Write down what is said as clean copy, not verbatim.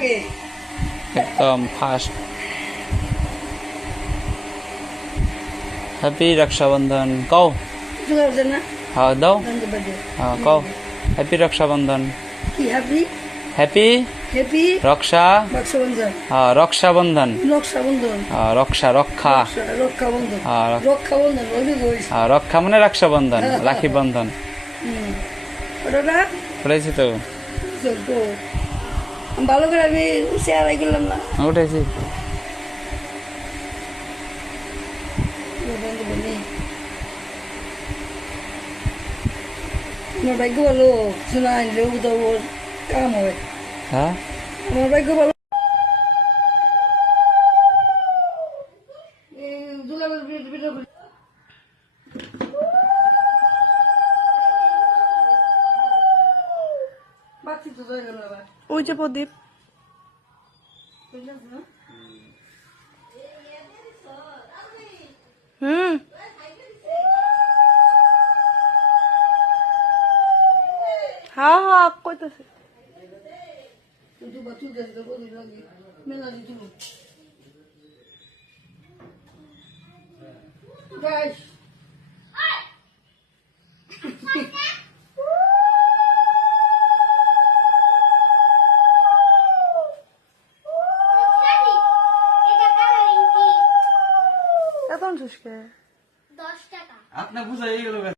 एकदम fast. Happy Rakshabandhan कहो। हाँ दो। हाँ कहो हैप्पी रक्षाबंधन। हैप्पी हैप्पी रक्षा रक्षाबंधन। हाँ रक्षाबंधन। रक्षाबंधन हाँ रक्षा रक्षा रक्षाबंधन हाँ रक्षाबंधन हाँ रक्षा মানে रक्षाबंधन রাখি বন্ধন। ওটা উঠেছি তো ভালো করে আমি শেয়ার করলাম না। উঠেছি। আমার ভাগ্য ভালো শোনা আনলেও তো ওর কাম হয়। হ্যাঁ আমার ভাগ্য ভালো। ওই যে প্রদীপ হ্যাঁ হ্যাঁ কইতেছে এত শুষ্কে 10 টাকা। আপনার বুঝাই গেল।